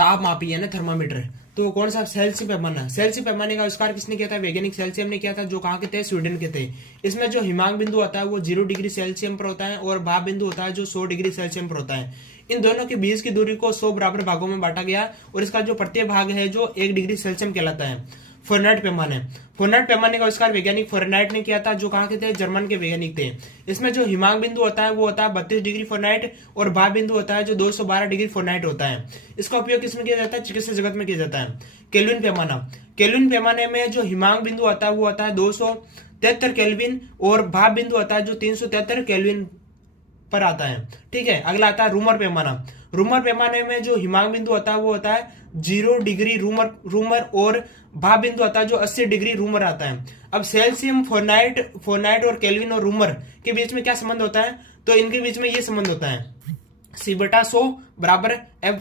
ताप मापी है ना, थर्मामीटर, तो कौन सा सेल्सियस पैमाना, सेल्सियस पैमाने का आविष्कार किसने किया था, वैज्ञानिक सेल्सियम ने किया था, जो कहाँ के थे, स्वीडन के थे। इसमें जो हिमांक बिंदु होता है वो 0 डिग्री सेल्सियम पर होता है, और भाप बिंदु होता है जो 100 डिग्री सेल्सियम पर होता है। इन दोनों के बीच की दूरी को 100 बराबर भागों में बांटा गया, और इसका जो प्रत्येक भाग है जो 1 डिग्री सेल्सियम कहलाता है। फ़ारेनहाइट पैमाने, फ़ारेनहाइट पैमाने का आविष्कार वैज्ञानिक फ़ारेनहाइट ने किया था, जो कहाँ के थे, जर्मन के वैज्ञानिक थे। इसमें जो हिमांक बिंदु होता है वो होता है 32 डिग्री फ़ारेनहाइट, और भाप बिंदु होता है जो 212 डिग्री फ़ारेनहाइट होता है। इसका उपयोग किसमें किया जाता है, चिकित्सा जगत में किया जाता है। केल्विन पैमाना, केल्विन पैमाने में जो हिमांक बिंदु होता है वो होता है 273 केल्विन, और भाप बिंदु होता है जो 373 केल्विन पर आता है। ठीक है, अगला आता है रूमर पैमाना। रूमर पैमाने में जो हिमांक बिंदु होता है वो होता है 0 डिग्री रूमर, और भाप बिंदु आता है जो 80 डिग्री रूमर आता है। अब सेल्सियम, फ़ारेनहाइट और केल्विन और रूमर के बीच में क्या संबंध होता है, तो इनके बीच में ये संबंध होता है, C/100 बराबर F